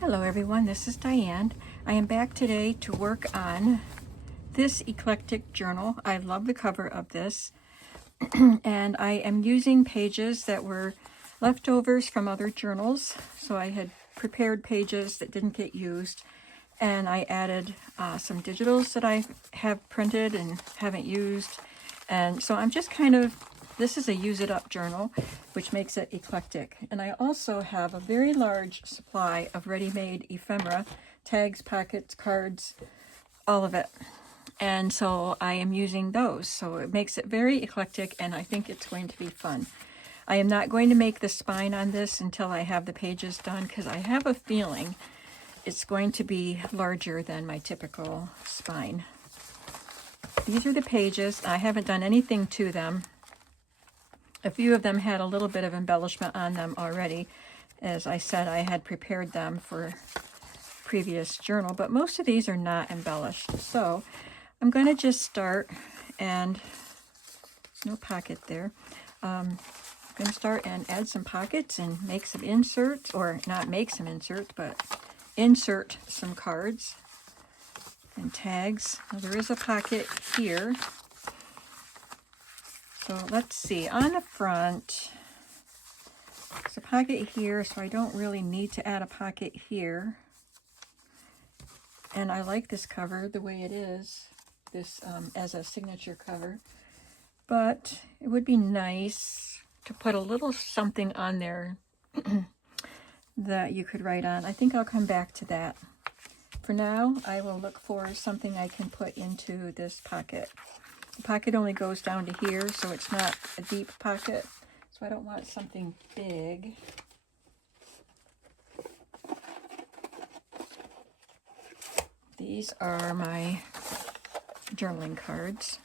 Hello everyone, this is Diane. I am back today to work on this eclectic journal. I love the cover of this and I am using pages that were leftovers from other journals. So I had prepared pages that didn't get used and I added some digitals that I have printed and haven't used. And so I'm just this is a use it up journal, which makes it eclectic. And I also have a very large supply of ready-made ephemera, tags, pockets, cards, all of it. And so I am using those. So it makes it very eclectic and I think it's going to be fun. I am not going to make the spine on this until I have the pages done because I have a feeling it's going to be larger than my typical spine. These are the pages. I haven't done anything to them. A few of them had a little bit of embellishment on them already. As I said, I had prepared them for previous journal, but most of these are not embellished. So I'm going to just start, and there's no pocket there. I'm going to start and add some pockets and make some inserts, or not make some inserts, but insert some cards and tags. Now, there is a pocket here. So let's see, on the front, there's a pocket here, so I don't really need to add a pocket here. And I like this cover the way it is, this as a signature cover. But it would be nice to put a little something on there that you could write on. I think I'll come back to that. For now, I will look for something I can put into this pocket. The pocket only goes down to here, so it's not a deep pocket. So I don't want something big. These are my journaling cards.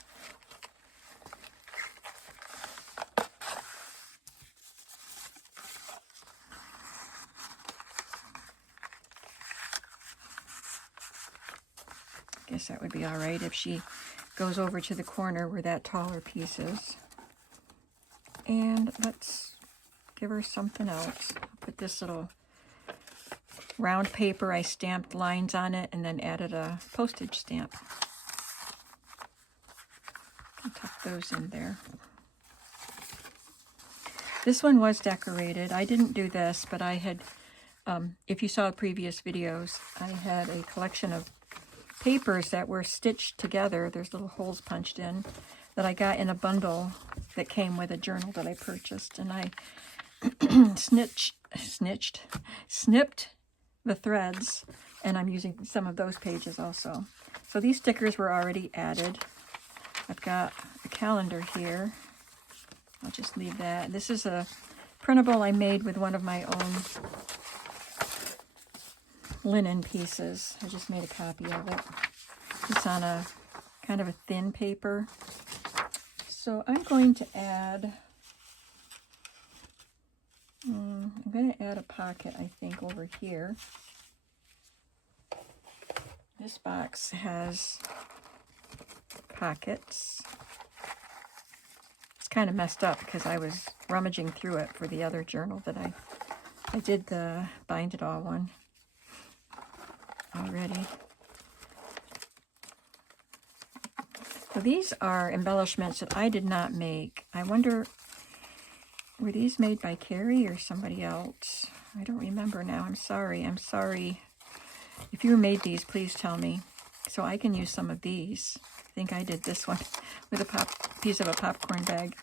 Guess that would be all right if she goes over to the corner where that taller piece is. And let's give her something else. I'll put this little round paper. I stamped lines on it and then added a postage stamp. I'll tuck those in there. This one was decorated. I didn't do this, but I had, if you saw previous videos, I had a collection of papers that were stitched together. There's little holes punched in that I got in a bundle that came with a journal that I purchased, and I snipped the threads, and I'm using some of those pages also. So these stickers were already added. I've got a calendar here. I'll just leave that. This is a printable I made with one of my own linen pieces. I just made a copy of it. It's on a kind of a thin paper. So I'm going to add, I'm going to add a pocket, I think, over here. This box has pockets. It's kind of messed up because I was rummaging through it for the other journal that I did the Bind It All one already. So these are embellishments that I did not make. I wonder, were these made by Carrie or somebody else? I don't remember now. I'm sorry. If you made these, please tell me so I can use some of these. I think I did this one with a piece of a popcorn bag.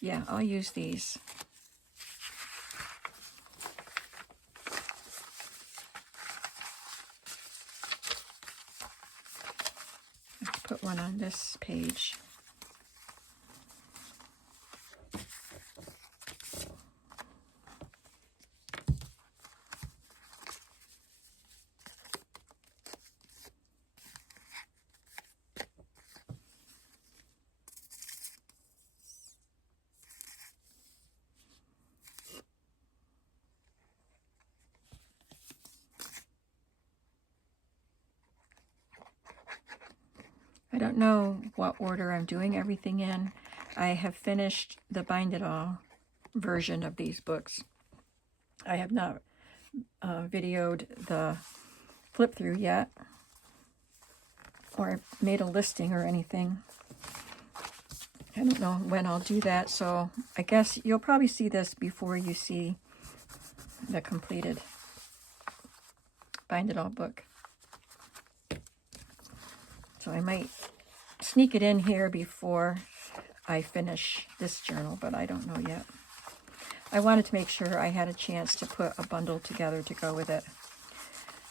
Yeah, I'll use these. Put one on this page. I don't know what order I'm doing everything in. I have finished the Bind It All version of these books. I have not videoed the flip through yet, or made a listing or anything. I don't know when I'll do that, so I guess you'll probably see this before you see the completed Bind It All book. So I might sneak it in here before I finish this journal, but I don't know yet. I wanted to make sure I had a chance to put a bundle together to go with it.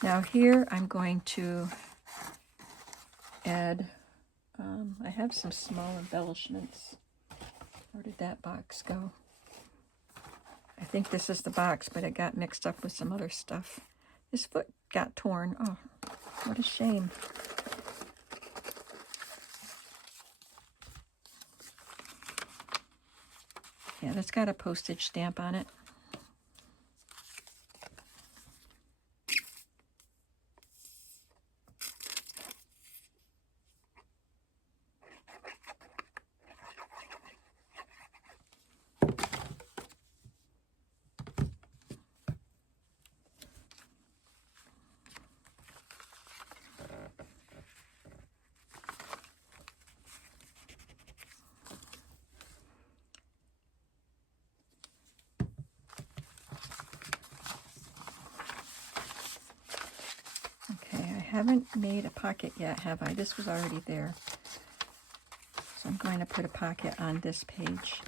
Now here I'm going to add, I have some small embellishments. Where did that box go? I think this is the box, but it got mixed up with some other stuff. This foot got torn. Oh, what a shame. Yeah, that's got a postage stamp on it. I haven't made a pocket yet, have I? This was already there. So I'm going to put a pocket on this page.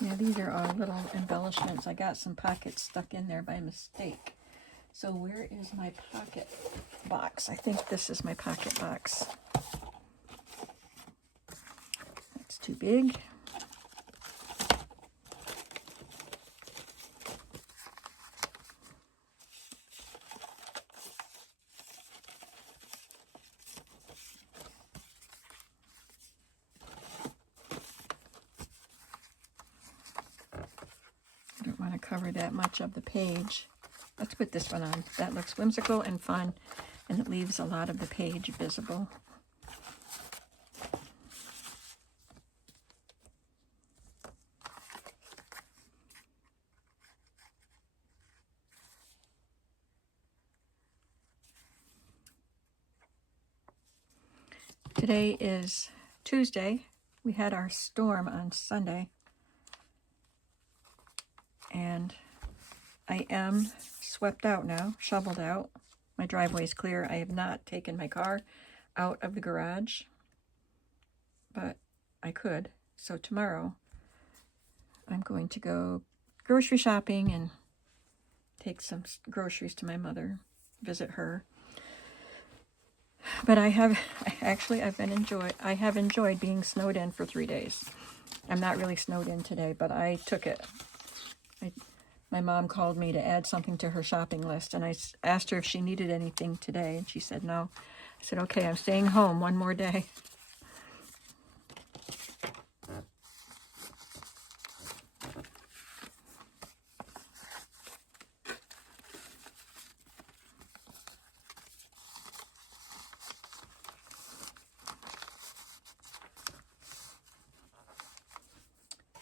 Yeah, these are all little embellishments. I got some pockets stuck in there by mistake. So where is my pocket box? I think this is my pocket box. That's too big. Cover that much of the page. Let's put this one on. That looks whimsical and fun, and it leaves a lot of the page visible. Today is Tuesday. We had our storm on Sunday. And I am swept out now, shoveled out. My driveway is clear. I have not taken my car out of the garage, but I could. So tomorrow I'm going to go grocery shopping and take some groceries to my mother, visit her. But I have enjoyed being snowed in for 3 days. I'm not really snowed in today, but I took it. My mom called me to add something to her shopping list, and I asked her if she needed anything today, and she said no. I said, okay, I'm staying home one more day.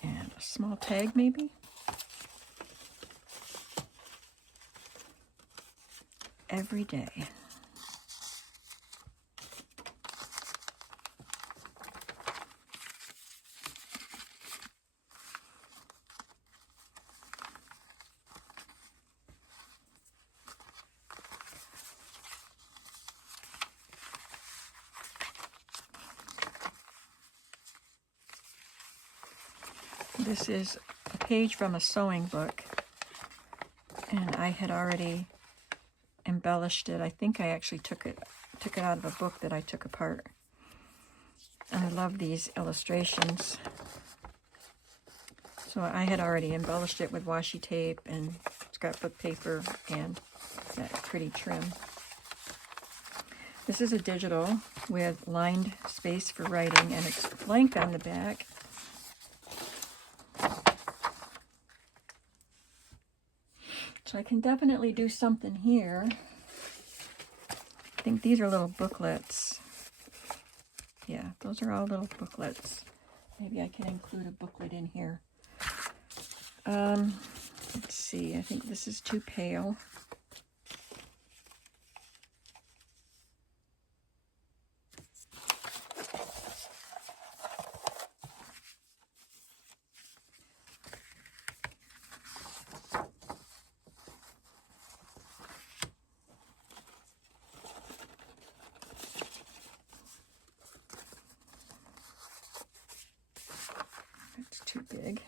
And a small tag, maybe? Every day. This is a page from a sewing book, and I had already embellished it. I think I actually took it out of a book that I took apart. And I love these illustrations. So I had already embellished it with washi tape and scrapbook paper and that pretty trim. This is a digital with lined space for writing, and it's blank on the back. So I can definitely do something here. I think these are little booklets. Yeah, those are all little booklets. Maybe I can include a booklet in here. Let's see, I think this is too pale. It's too big.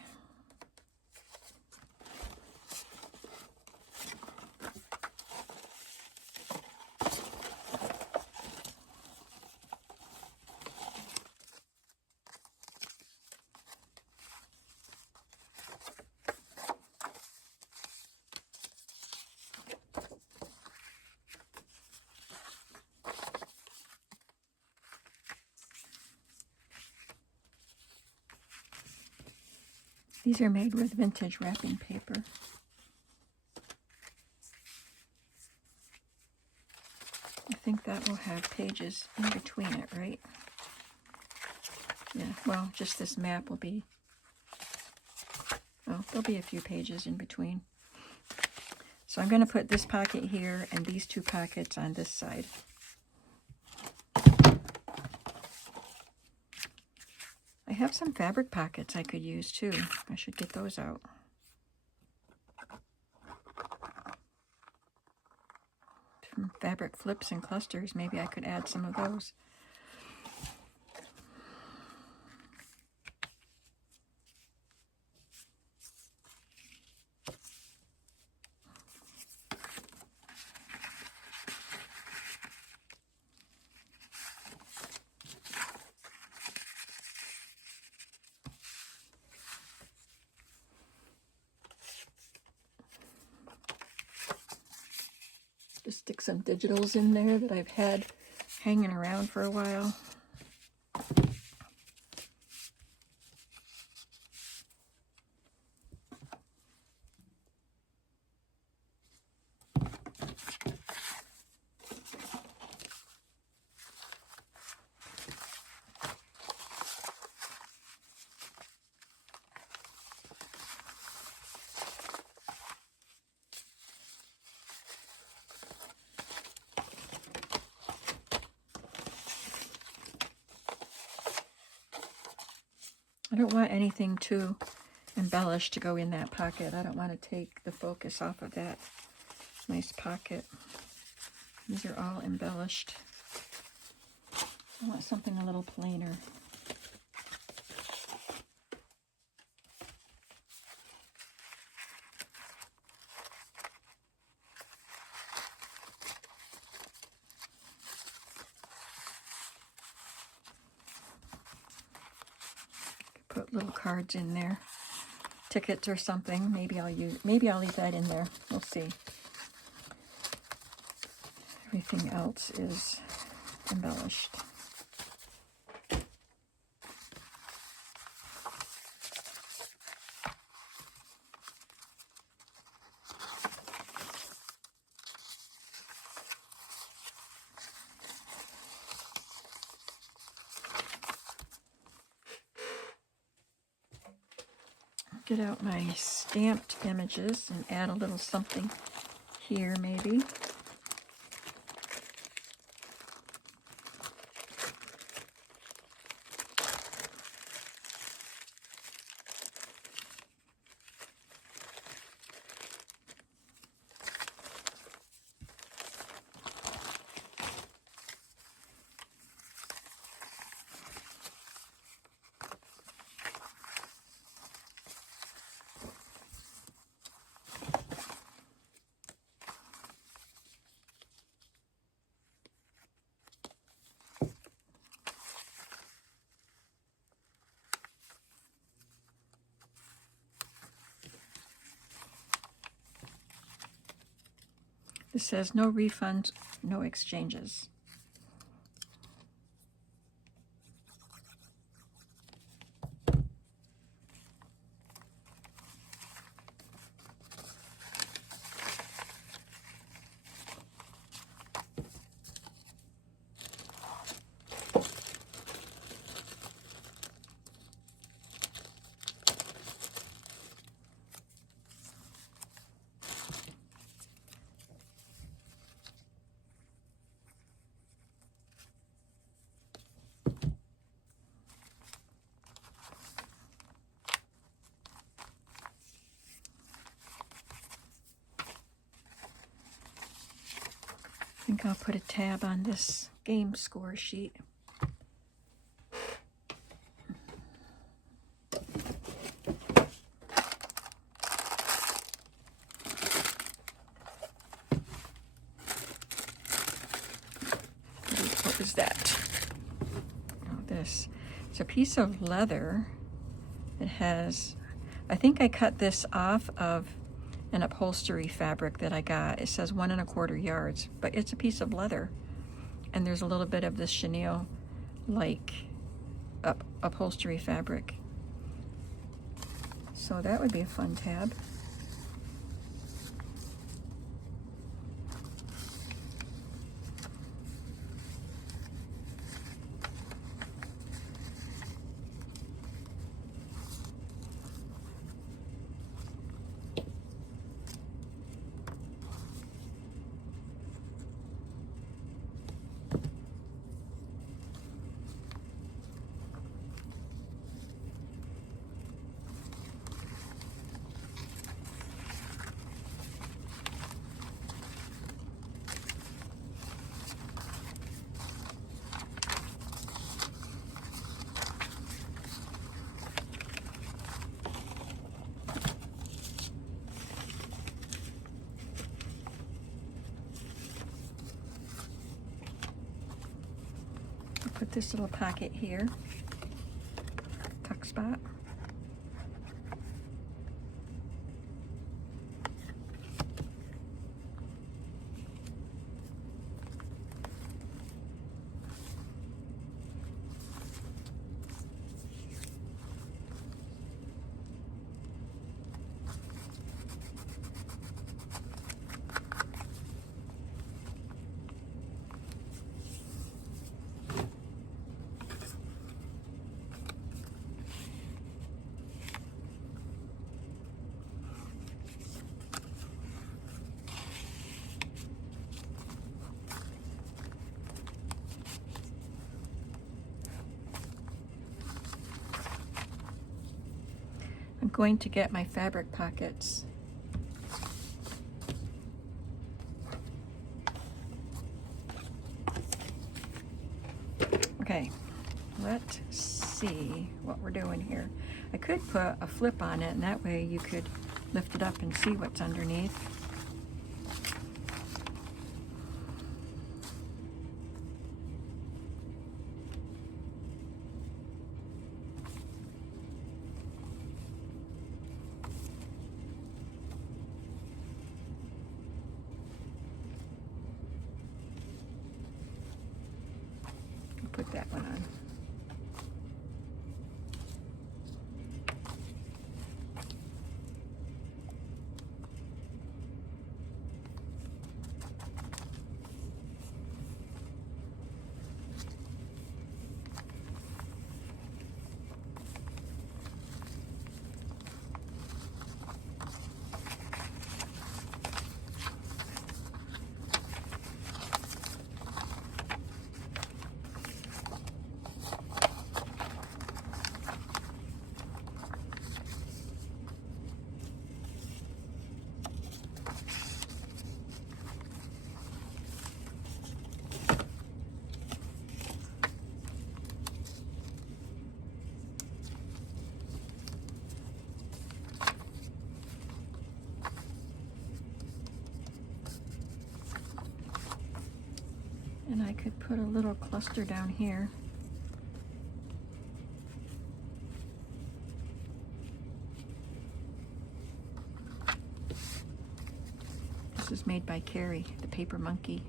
These are made with vintage wrapping paper. I think that will have pages in between it, right? Yeah, well, just this map will be, oh, there'll be a few pages in between. So I'm going to put this pocket here and these two pockets on this side. I have some fabric pockets I could use too. I should get those out. From fabric flips and clusters, maybe I could add some of those. Just stick some digitals in there that I've had hanging around for a while. I don't want anything too embellished to go in that pocket. I don't want to take the focus off of that nice pocket. These are all embellished. I want something a little plainer. Put little cards in there, tickets or something. Maybe I'll leave that in there. We'll see. Everything else is embellished. Get out my stamped images and add a little something here maybe. This says no refunds, no exchanges. think I'll put a tab on this game score sheet. What was that? Oh, this. It's a piece of leather. It has, I think I cut this off of an upholstery fabric that I got. It says 1 1/4 yards, but it's a piece of leather. And there's a little bit of this chenille-like upholstery fabric. So that would be a fun tab. Put this little pocket here, tuck spot. I'm going to get my fabric pockets. Okay, let's see what we're doing here. I could put a flip on it, and that way you could lift it up and see what's underneath. Put that one on. And I could put a little cluster down here. This is made by Carrie, the paper monkey.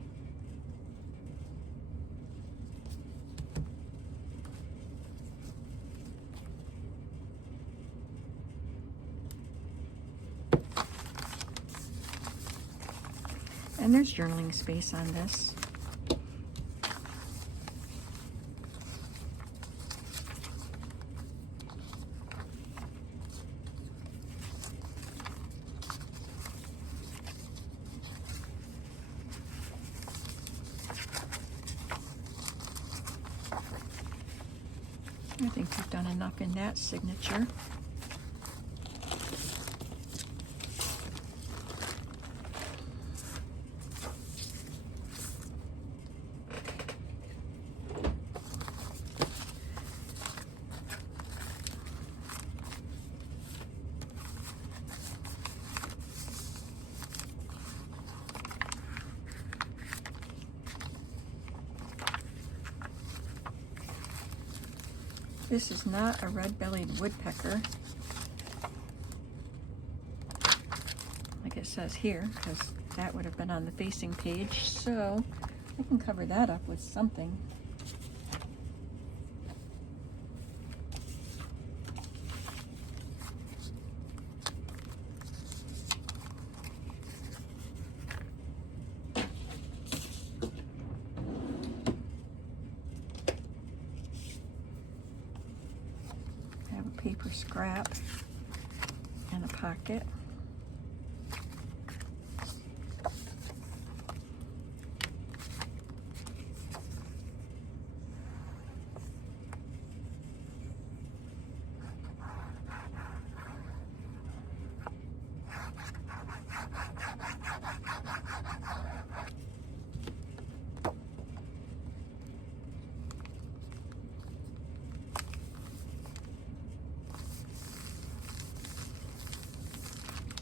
And there's journaling space on this. I think we've done enough in that signature. This is not a red-bellied woodpecker, like it says here, because that would have been on the facing page, so I can cover that up with something. Paper scrap and a pocket.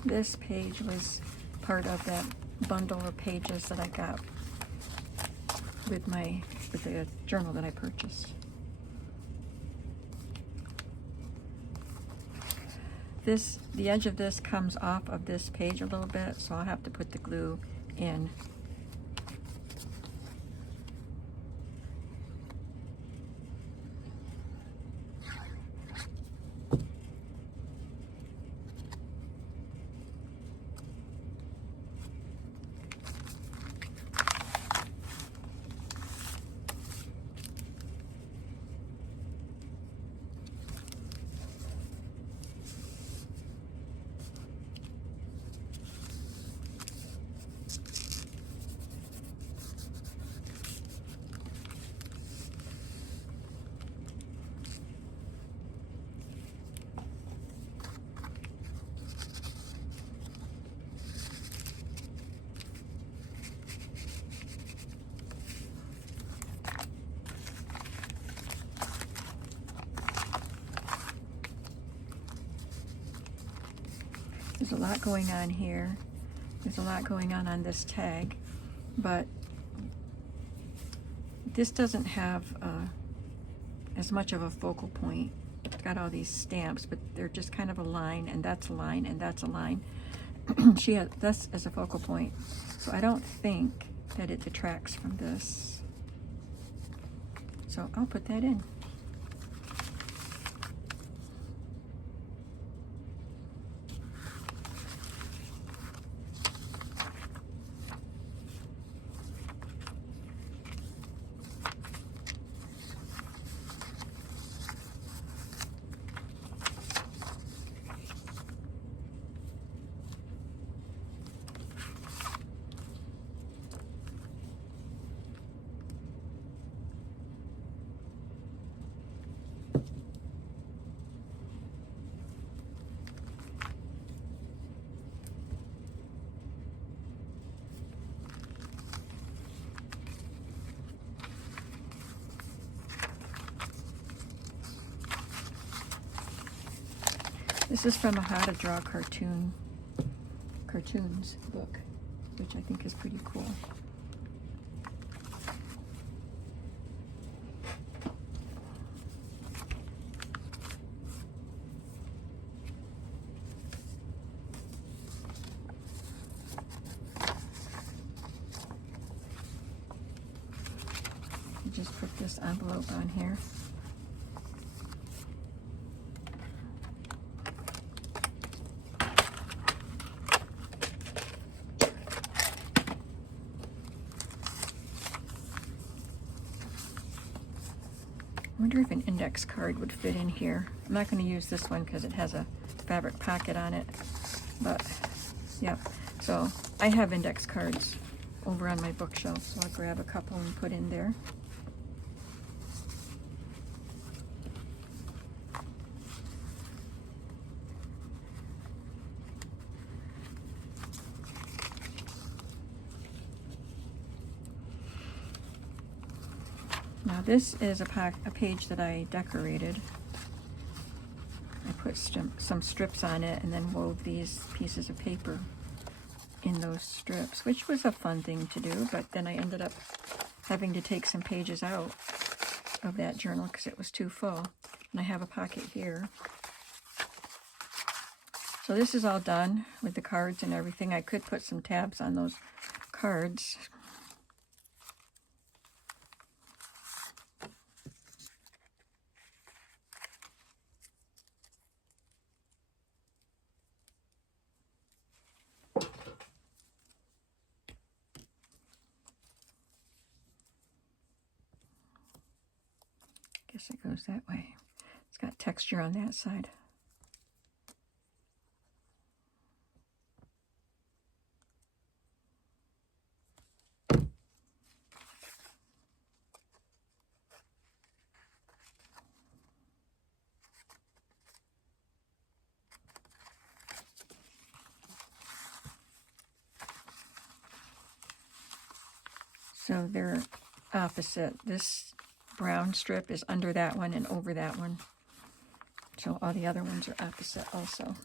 This page was part of that bundle of pages that I got with the journal that I purchased. The edge of this comes off of this page a little bit, so I'll have to put the glue in. There's a lot going on here. There's a lot going on this tag, but this doesn't have as much of a focal point. It's got all these stamps, but they're just kind of a line, and that's a line, and that's a line. She has this as a focal point, so I don't think that it detracts from this. So I'll put that in. This is from a How to Draw Cartoons book, which I think is pretty cool. Just put this envelope on here. I wonder if an index card would fit in here. I'm not going to use this one because it has a fabric pocket on it, but yeah. So I have index cards over on my bookshelf, so I'll grab a couple and put in there. Now this is a page that I decorated. I put some strips on it and then wove these pieces of paper in those strips, which was a fun thing to do, but then I ended up having to take some pages out of that journal because it was too full. And I have a pocket here. So this is all done with the cards and everything. I could put some tabs on those cards. Guess it goes that way. It's got texture on that side. So they're opposite. This brown strip is under that one and over that one. So all the other ones are opposite also.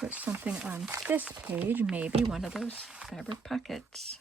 Put something on this page, maybe one of those fabric pockets.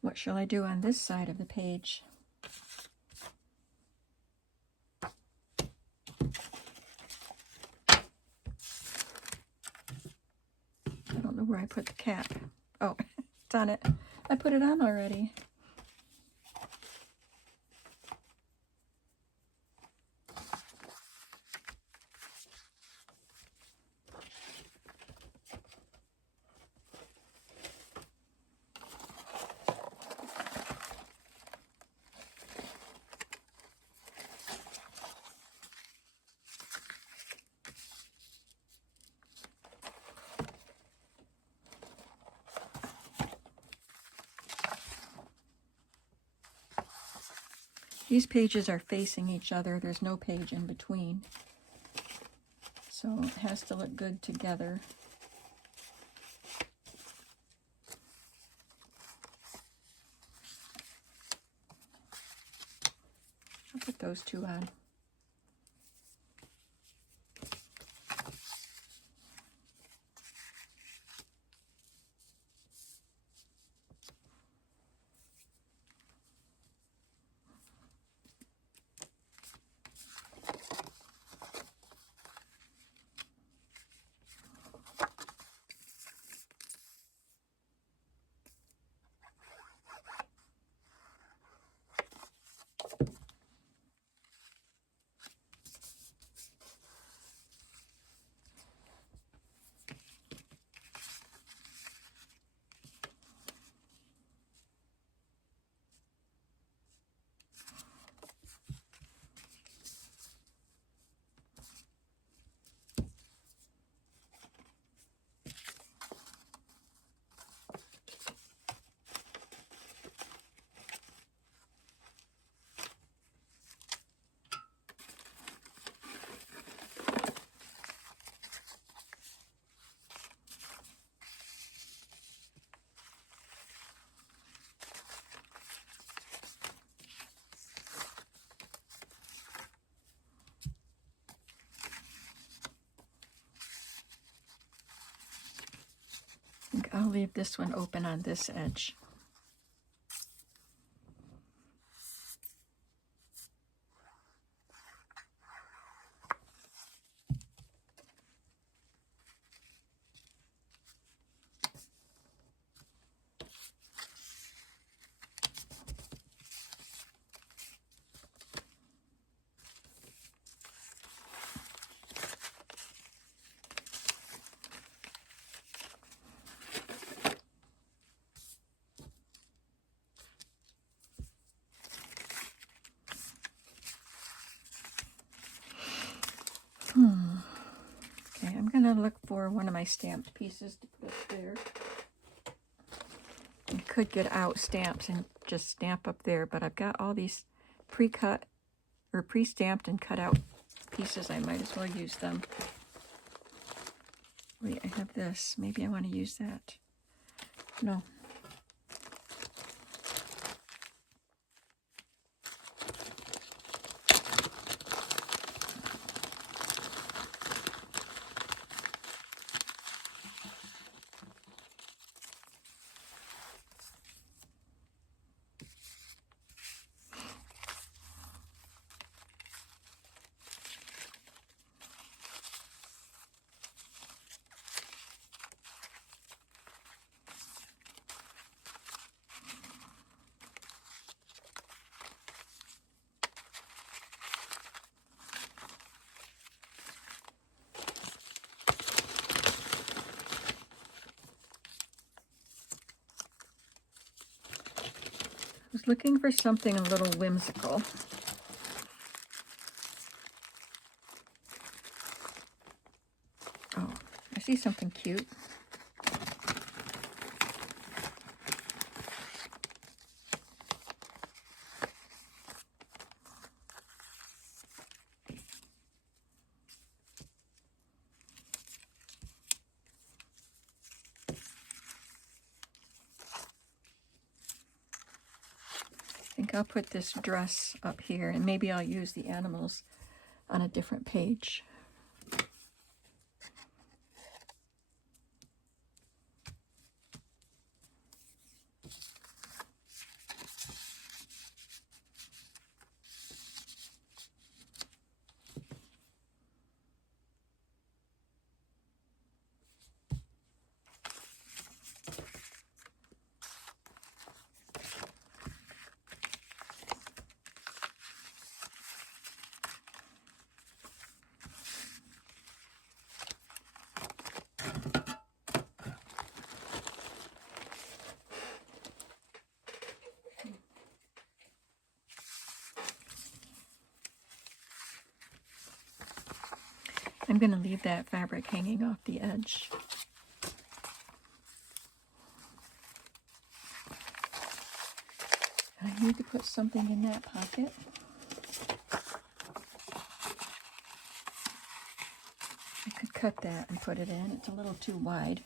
What shall I do on this side of the page? I don't know where I put the cap. Oh, it's on it. I put it on already. These pages are facing each other. There's no page in between. So it has to look good together. put those two on. I think I'll leave this one open on this edge. Okay, I'm going to look for one of my stamped pieces to put up there. I could get out stamps and just stamp up there, but I've got all these pre-cut or pre-stamped and cut out pieces. I might as well use them. Wait, I have this. Maybe I want to use that. No. I was looking for something a little whimsical. Oh, I see something cute. I think I'll put this dress up here, and maybe I'll use the animals on a different page. I'm going to leave that fabric hanging off the edge. I need to put something in that pocket. I could cut that and put it in. It's a little too wide.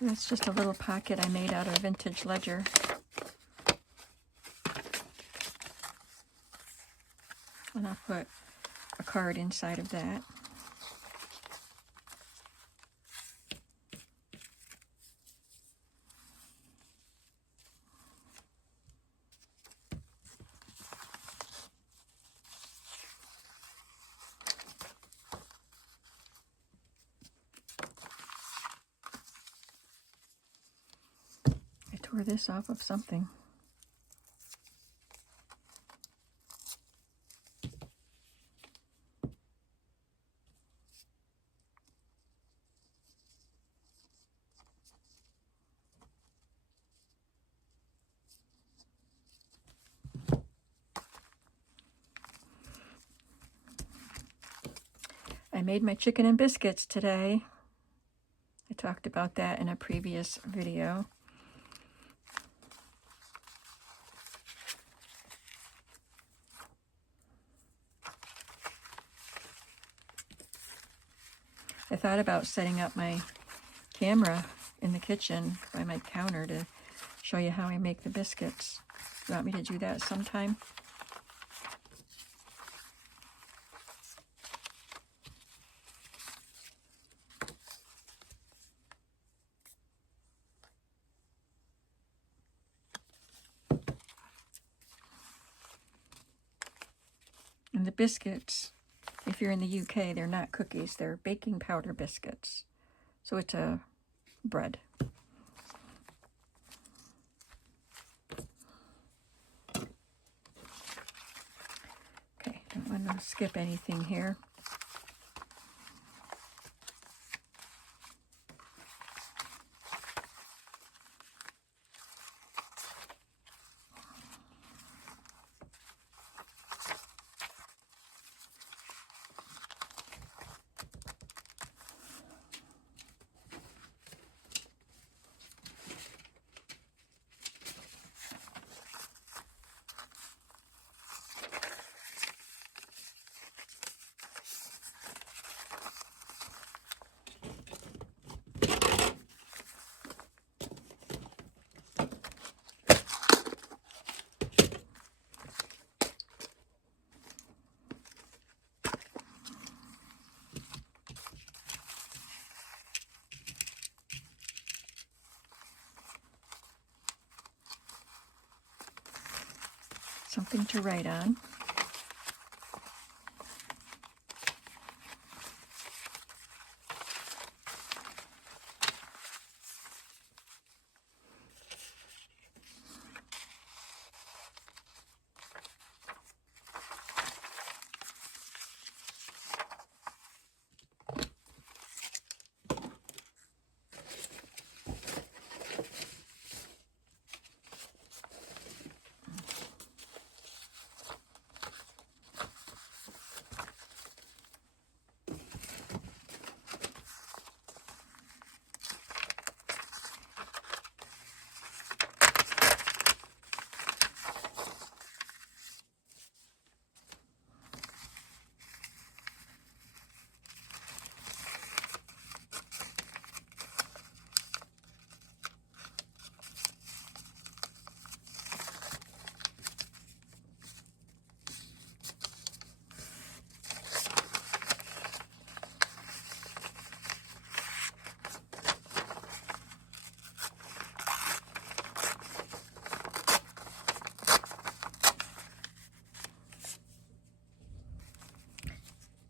So that's just a little pocket I made out of vintage ledger. And I'll put a card inside of that. I tore this off of something. I made my chicken and biscuits today. I talked about that in a previous video. I thought about setting up my camera in the kitchen by my counter to show you how I make the biscuits. You want me to do that sometime? And the biscuits, if you're in the UK, they're not cookies, they're baking powder biscuits. So it's a bread. Okay, don't want to skip anything here. Something to write on.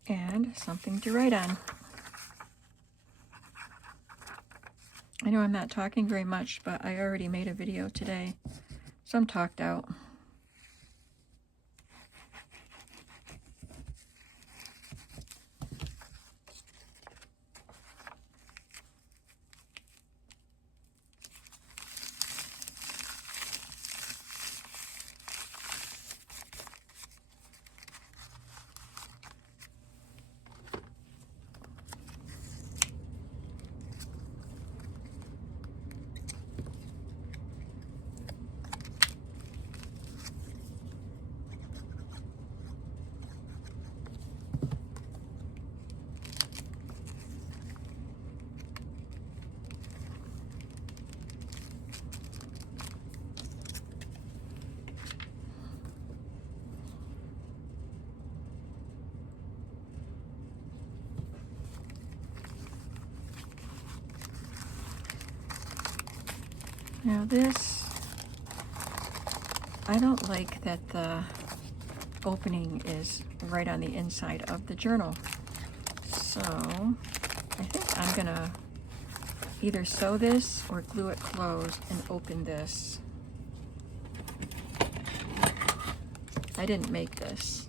And something to write on. I know I'm not talking very much, but I already made a video today, so I'm talked out. Now this, I don't like that the opening is right on the inside of the journal. So I think I'm gonna either sew this or glue it closed and open this. I didn't make this,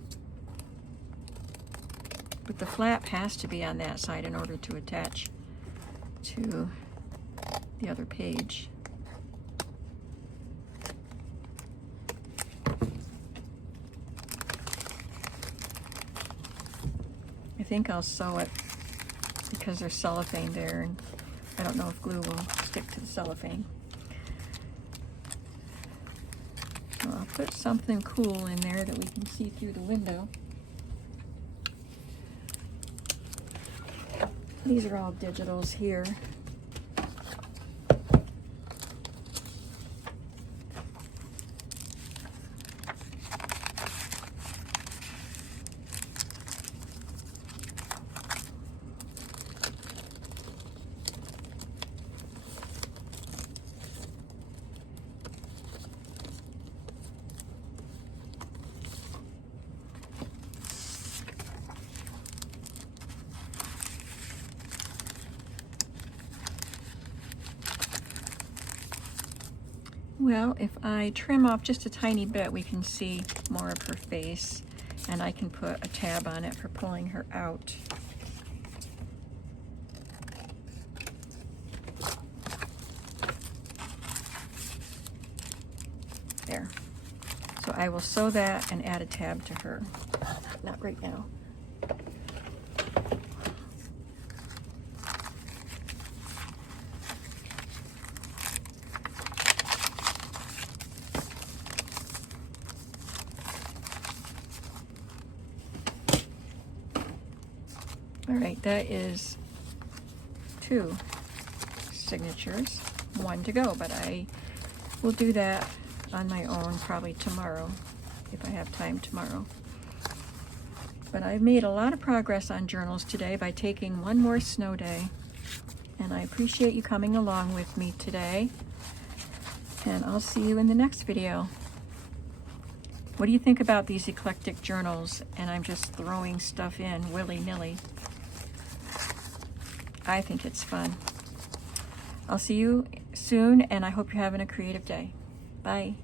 but the flap has to be on that side in order to attach to the other page. I think I'll sew it because there's cellophane there, and I don't know if glue will stick to the cellophane. So I'll put something cool in there that we can see through the window. These are all digitals here. Well, if I trim off just a tiny bit, we can see more of her face, and I can put a tab on it for pulling her out. There. So I will sew that and add a tab to her. Not right now. All right, that is 2 signatures, 1 to go, but I will do that on my own probably tomorrow, if I have time tomorrow. But I've made a lot of progress on journals today by taking one more snow day, and I appreciate you coming along with me today, and I'll see you in the next video. What do you think about these eclectic journals? And I'm just throwing stuff in willy-nilly. I think it's fun. I'll see you soon, and I hope you're having a creative day. Bye.